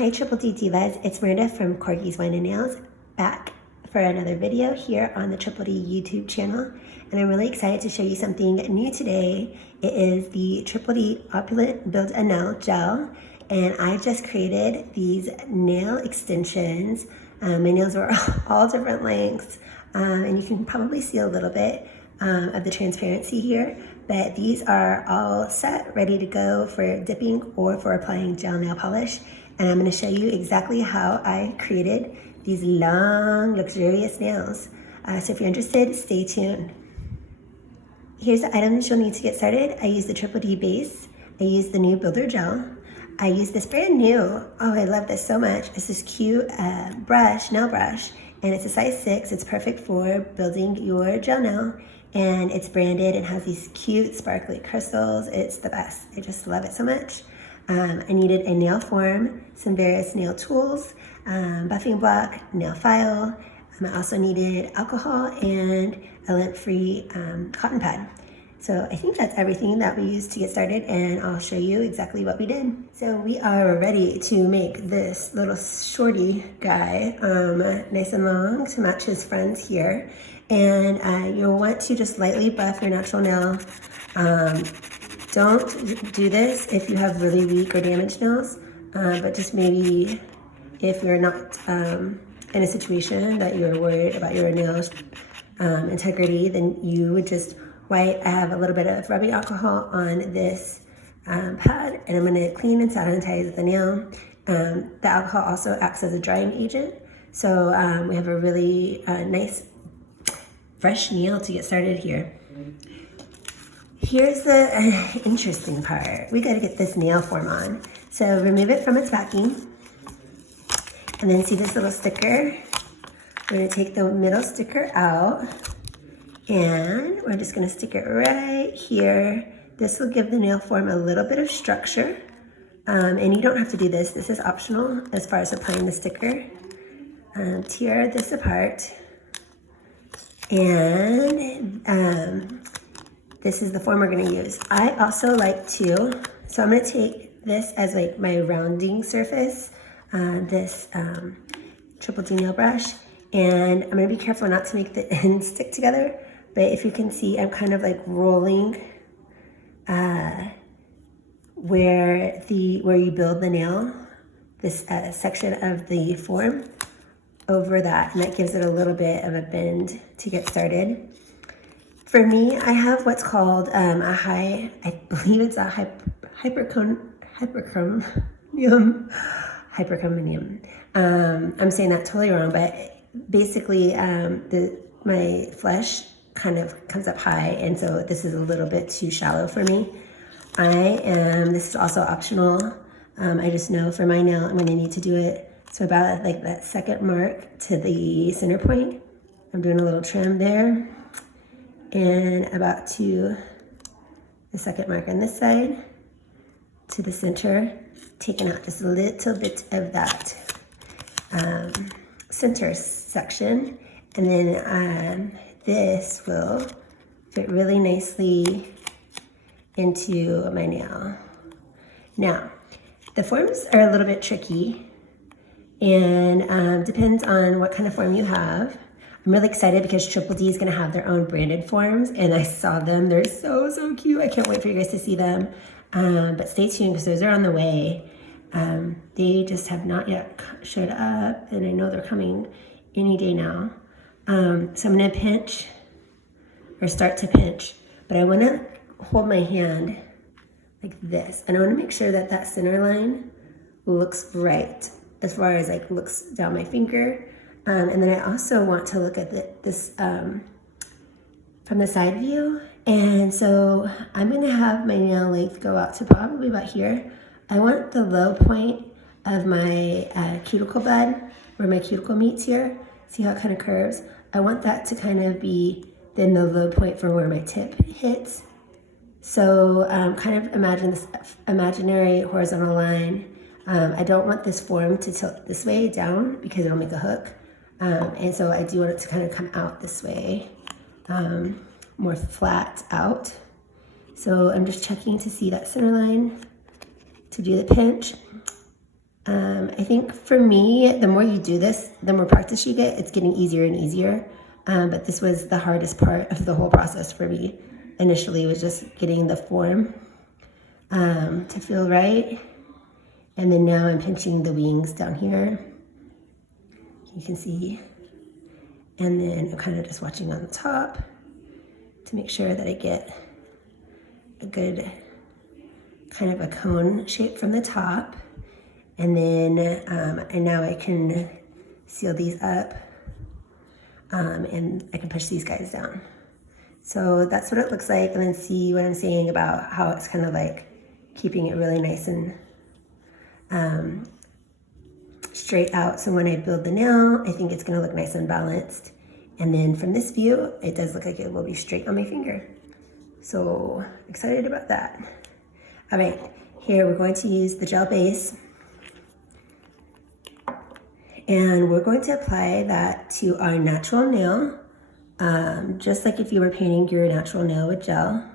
Hi Triple D Divas, it's Miranda from Corky's Wine and Nails, back for another video here on the Triple D YouTube channel, and I'm really excited to show you something new today. It is the Triple D Opulent Build a Nail Gel, and I just created these nail extensions. My nails are all different lengths, and you can probably see a little bit of the transparency here, but these are all set, ready to go for dipping or for applying gel nail polish. And I'm going to show you exactly how I created these long, luxurious nails. So if you're interested, stay tuned. Here's the items you'll need to get started. I use the Triple D base. I use the new Builder Gel. I use this brand new, oh I love this so much, it's this cute nail brush, and it's a size 6. It's perfect for building your gel nail, and it's branded and has these cute sparkly crystals. It's the best. I just love it so much. I needed a nail form, some various nail tools, buffing block, nail file. I also needed alcohol and a lint-free cotton pad. So I think that's everything that we used to get started, and I'll show you exactly what we did. So we are ready to make this little shorty guy nice and long to match his friends here. And you'll want to just lightly buff your natural nail. Don't do this if you have really weak or damaged nails, but just maybe if you're not in a situation that you're worried about your nails integrity, then you would just wipe. I have a little bit of rubbing alcohol on this pad, and I'm going to clean and sanitize the nail. The alcohol also acts as a drying agent, so we have a really nice fresh nail to get started here. Here's the interesting part. We got to get this nail form on. So remove it from its backing, and then see this little sticker. We're going to take the middle sticker out, and we're just going to stick it right here. This will give the nail form a little bit of structure, and you don't have to do this. This is optional as far as applying the sticker. Tear this apart, and this is the form we're going to use. I also like to, so I'm going to take this as like my rounding surface, this Triple D nail brush, and I'm going to be careful not to make the ends stick together, but if you can see, I'm kind of like rolling where you build the nail, this section of the form, over that, and that gives it a little bit of a bend to get started. For me, I have what's called I believe it's a hyperchromium. I'm saying that totally wrong, but basically my flesh kind of comes up high, and so this is a little bit too shallow for me. This is also optional. I just know for my nail, I'm gonna need to do it. So about like that second mark to the center point, I'm doing a little trim there. And about to the second mark on this side, to the center, taking out just a little bit of that center section. And then this will fit really nicely into my nail. Now, the forms are a little bit tricky, and depends on what kind of form you have. I'm really excited because Triple D is going to have their own branded forms, and I saw them. They're so cute. I can't wait for you guys to see them. But stay tuned because those are on the way. They just have not yet showed up, and I know they're coming any day now. So I'm going to pinch, or start to pinch, but I want to hold my hand like this, and I want to make sure that that center line looks right as far as like looks down my finger. And then I also want to look at this from the side view. And so I'm going to have my nail length go out to probably about here. I want the low point of my cuticle bud, where my cuticle meets here. See how it kind of curves? I want that to kind of be then the low point for where my tip hits. So kind of imagine this imaginary horizontal line. I don't want this form to tilt this way down because it'll make a hook. And so I do want it to kind of come out this way, more flat out. So I'm just checking to see that center line to do the pinch. I think for me, the more you do this, the more practice you get, it's getting easier and easier. But this was the hardest part of the whole process for me. Initially, was just getting the form to feel right. And then now I'm pinching the wings down here. You can see. And then I'm kind of just watching on the top to make sure that I get a good kind of a cone shape from the top. And then and now I can seal these up and I can push these guys down. So that's what it looks like, and then see what I'm saying about how it's kind of like keeping it really nice and straight out. So when I build the nail, I think it's gonna look nice and balanced. And then from this view, it does look like it will be straight on my finger. So excited about that. All right, here we're going to use the gel base. And we're going to apply that to our natural nail, just like if you were painting your natural nail with gel,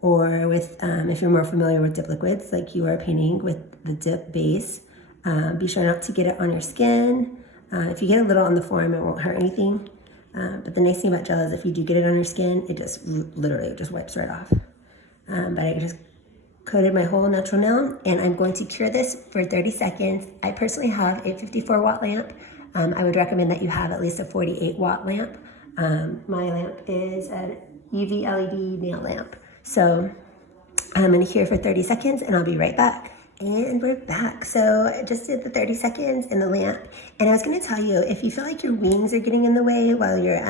or with, if you're more familiar with dip liquids, like you are painting with the dip base. Be sure not to get it on your skin. If you get a little on the form, it won't hurt anything. But the nice thing about gel is if you do get it on your skin, it just literally just wipes right off. But I just coated my whole natural nail, and I'm going to cure this for 30 seconds. I personally have a 54 watt lamp. I would recommend that you have at least a 48 watt lamp. My lamp is a UV LED nail lamp. So I'm gonna cure for 30 seconds and I'll be right back. And we're back. So I just did the 30 seconds in the lamp. And I was gonna tell you, if you feel like your wings are getting in the way while your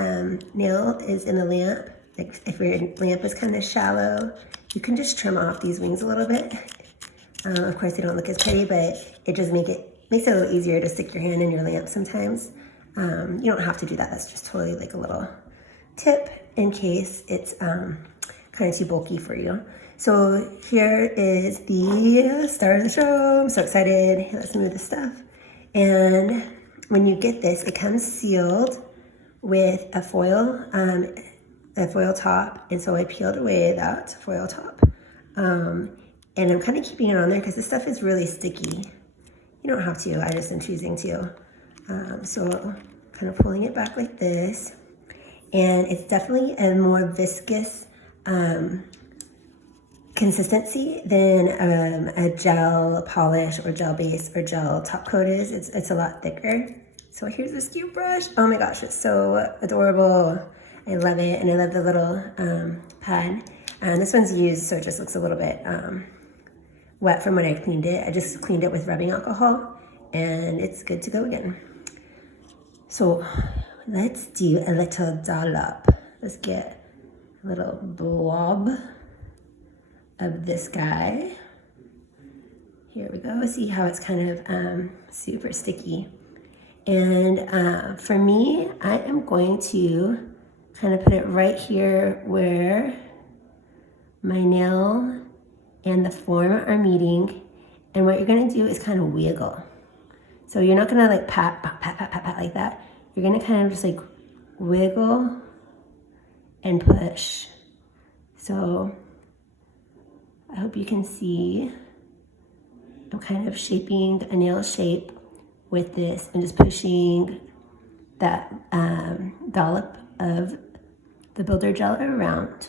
nail is in the lamp, like if your lamp is kind of shallow, you can just trim off these wings a little bit. Of course, they don't look as pretty, but it just makes it a little easier to stick your hand in your lamp sometimes. You don't have to do that. That's just totally like a little tip in case it's kind of too bulky for you. So here is the start of the show. I'm so excited. Let's move this stuff. And when you get this, it comes sealed with a foil top. And so I peeled away that foil top. And I'm kind of keeping it on there because this stuff is really sticky. You don't have to, I just am choosing to. So kind of pulling it back like this. And it's definitely a more viscous consistency than a gel polish or gel base or gel top coat is. It's a lot thicker. So here's this cute brush. Oh my gosh, it's so adorable. I love it, and I love the little pad. This one's used, so it just looks a little bit wet from when I cleaned it. I just cleaned it with rubbing alcohol, and it's good to go again. So let's do a little dollop. Let's get a little blob of this guy. Here we go. See how it's kind of super sticky. And for me, I am going to kind of put it right here where my nail and the form are meeting. And what you're gonna do is kind of wiggle. So you're not gonna like pat, pat, pat, pat, pat, pat like that. You're gonna kind of just like wiggle and push. So I hope you can see I'm kind of shaping a nail shape with this and just pushing that dollop of the builder gel around.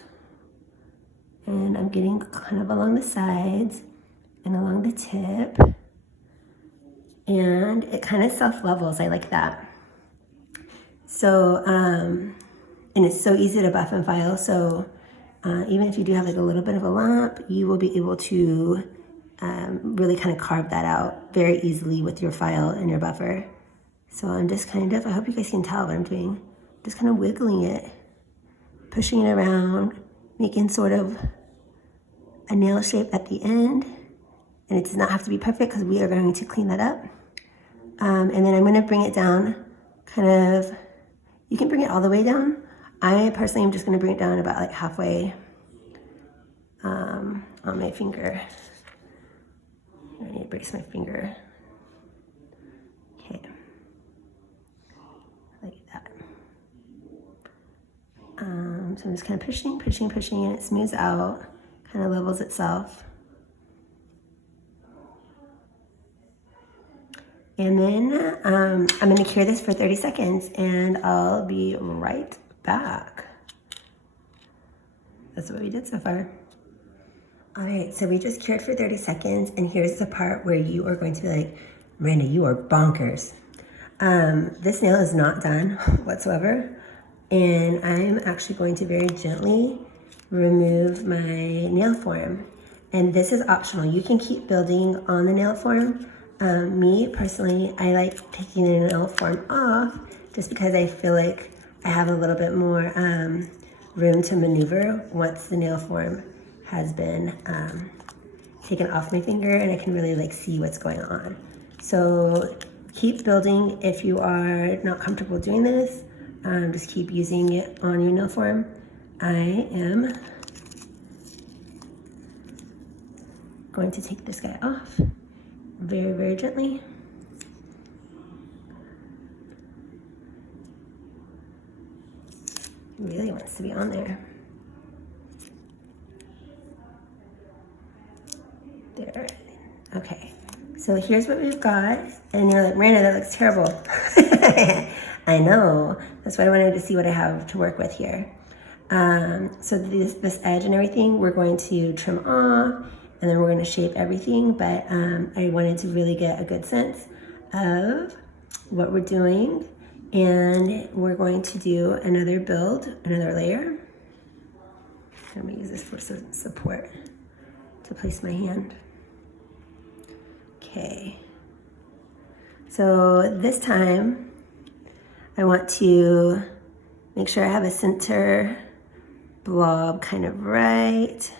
And I'm getting kind of along the sides and along the tip. And it kind of self-levels, I like that. So, and it's so easy to buff and file. So even if you do have like a little bit of a lump, you will be able to really kind of carve that out very easily with your file and your buffer. So I'm just kind of, I hope you guys can tell what I'm doing. Just kind of wiggling it, pushing it around, making sort of a nail shape at the end. And it does not have to be perfect because we are going to clean that up. And then I'm going to bring it down kind of, you can bring it all the way down. I personally am just going to bring it down about like halfway on my finger. I need to brace my finger. Okay. Like that. So I'm just kind of pushing, pushing, pushing, and it smooths out, kind of levels itself. And then I'm gonna cure this for 30 seconds and I'll be right back. That's what we did so far. All right, so we just cured for 30 seconds and here's the part where you are going to be like, Miranda, you are bonkers. This nail is not done whatsoever. And I'm actually going to very gently remove my nail form. And this is optional. You can keep building on the nail form. Me personally, I like taking the nail form off just because I feel like I have a little bit more room to maneuver once the nail form has been taken off my finger and I can really like see what's going on. So keep building if you are not comfortable doing this. Just keep using it on your nail form. I am going to take this guy off very, very gently. He really wants to be on there. There. Okay. So here's what we've got. And you're like, Miranda, that looks terrible. I know. That's why I wanted to see what I have to work with here. So this edge and everything, we're going to trim off and then we're going to shape everything. But I wanted to really get a good sense of what we're doing. And we're going to do another build, another layer. I'm going to use this for support to place my hand. Okay. So this time, I want to make sure I have a center blob kind of right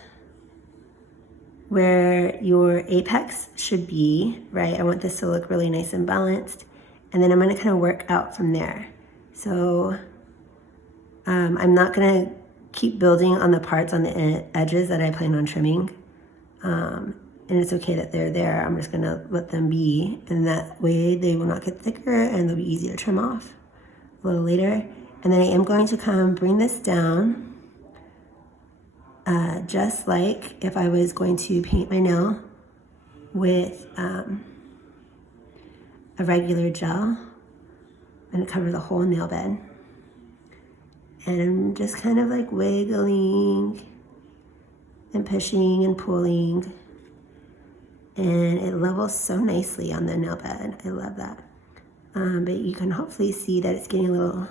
where your apex should be, right? I want this to look really nice and balanced. And then I'm gonna kind of work out from there. So I'm not gonna keep building on the parts on the edges that I plan on trimming. And it's okay that they're there. I'm just gonna let them be. And that way they will not get thicker and they'll be easy to trim off a little later. And then I am going to come bring this down just like if I was going to paint my nail with a regular gel. I'm gonna cover the whole nail bed. And I'm just kind of like wiggling and pushing and pulling. And it levels so nicely on the nail bed. I love that. But you can hopefully see that it's getting a little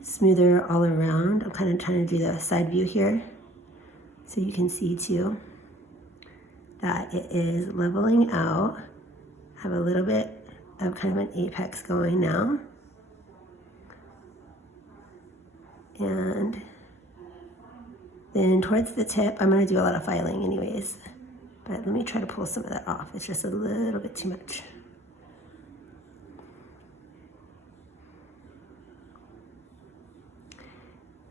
smoother all around. I'm kind of trying to do the side view here. So you can see too that it is leveling out. I have a little bit of kind of an apex going now. And then towards the tip, I'm gonna do a lot of filing anyways. But let me try to pull some of that off. It's just a little bit too much.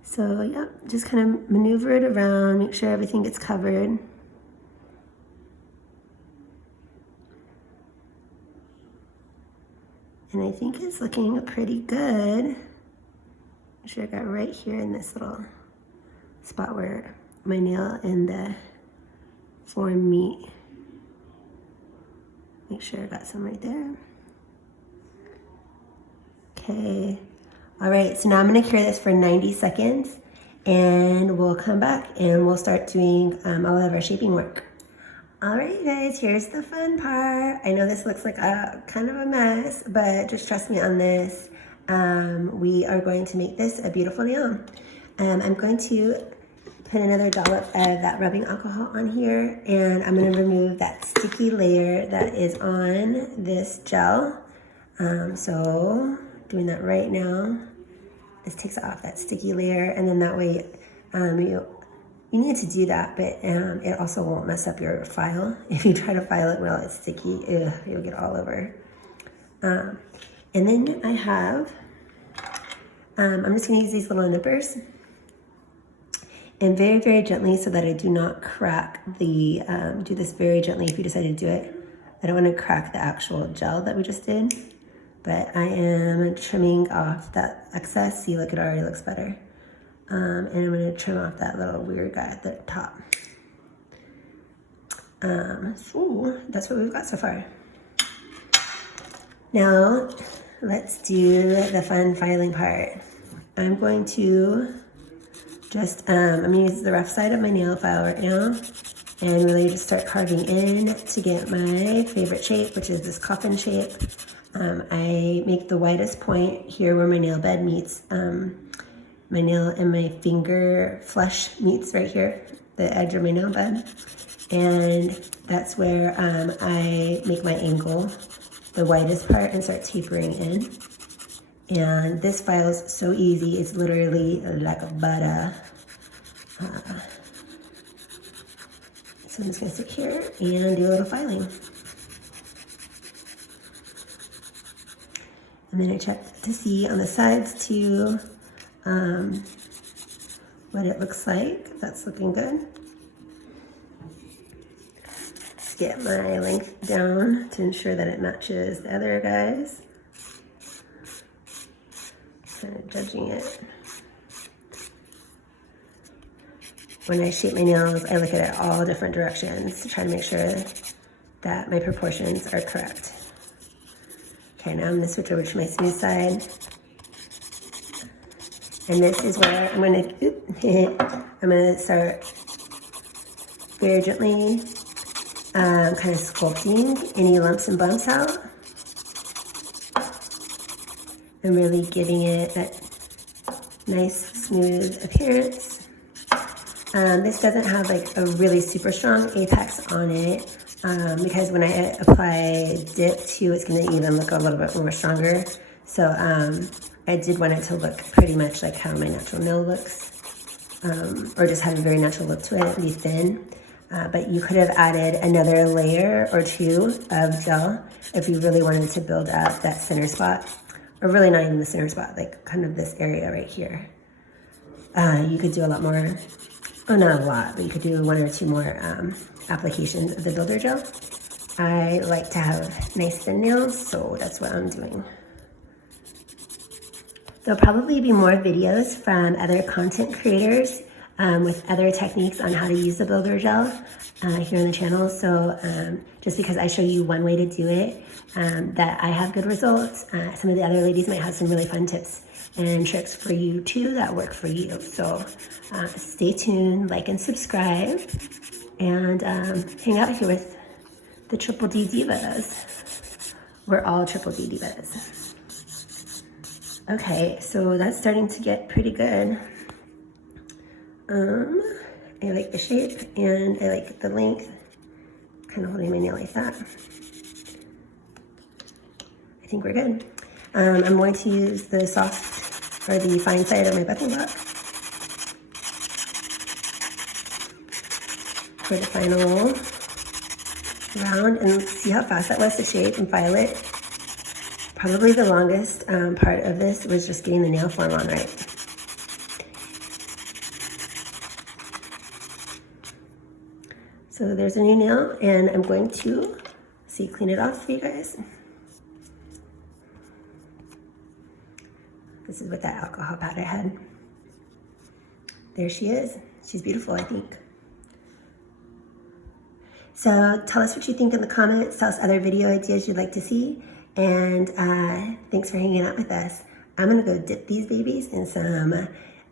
So yeah, just kind of maneuver it around, make sure everything gets covered. And I think it's looking pretty good. Make sure I got right here in this little spot where my nail and the form meet. Make sure I got some right there. Okay. All right, so now I'm gonna cure this for 90 seconds and we'll come back and we'll start doing all of our shaping work. All right, guys, here's the fun part. I know this looks like a kind of a mess, but just trust me on this. We are going to make this a beautiful nail. I'm going to put another dollop of that rubbing alcohol on here, and I'm gonna remove that sticky layer that is on this gel. So doing that right now. This takes off that sticky layer, and then that way you need to do that, but it also won't mess up your file. If you try to file it while it's sticky, you'll get all over. And then I have, I'm just gonna use these little nippers and very, very gently so that I do not crack the, do this very gently if you decide to do it. I don't wanna crack the actual gel that we just did, but I am trimming off that excess. See, look, it already looks better. And I'm gonna trim off that little weird guy at the top. So that's what we've got so far. Now, let's do the fun filing part. I'm going to just, I'm going to use the rough side of my nail file right now and really just start carving in to get my favorite shape, which is this coffin shape. I make the widest point here where my nail bed meets, my nail and my finger flesh meets right here, the edge of my nail bed. And that's where I make my angle, the widest part, and start tapering in. And this file is so easy, it's literally like a butter. So I'm just gonna sit here and do a little filing. And then I check to see on the sides too, what it looks like. That's looking good. Just get my length down to ensure that it matches the other guys. Kind of judging it. When I shape my nails, I look at it all different directions to try to make sure that my proportions are correct. Okay, now I'm gonna switch over to my smooth side. And this is where I'm gonna start very gently kind of sculpting any lumps and bumps out. And really giving it that nice smooth appearance. This doesn't have like a really super strong apex on it because when I apply dip too, it's gonna even look a little bit more stronger. So I did want it to look pretty much like how my natural nail looks, or just have a very natural look to it, be thin. But you could have added another layer or two of gel if you really wanted to build up that center spot, or really not even the center spot, like kind of this area right here. You could do a lot more, well, not a lot, but you could do one or two more applications of the builder gel. I like to have nice thin nails, so that's what I'm doing. There'll probably be more videos from other content creators with other techniques on how to use the builder gel here on the channel. So just because I show you one way to do it, that I have good results, some of the other ladies might have some really fun tips and tricks for you too that work for you. So stay tuned, like and subscribe, and hang out here with the Triple D Divas. We're all Triple D Divas. Okay, so that's starting to get pretty good. I like the shape and I like the length. Kind of holding my nail like that. I think we're good. I'm going to use the soft or the fine side of my button block for the final round, and see how fast that was to shape and file it. Probably the longest part of this was just getting the nail form on right. So there's a new nail, and I'm going to clean it off for you guys. This is what that alcohol powder had. There she is. She's beautiful, I think. So tell us what you think in the comments. Tell us other video ideas you'd like to see. And thanks for hanging out with us. I'm gonna go dip these babies in some,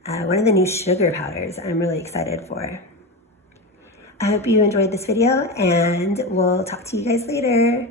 one of the new sugar powders I'm really excited for. I hope you enjoyed this video, and we'll talk to you guys later.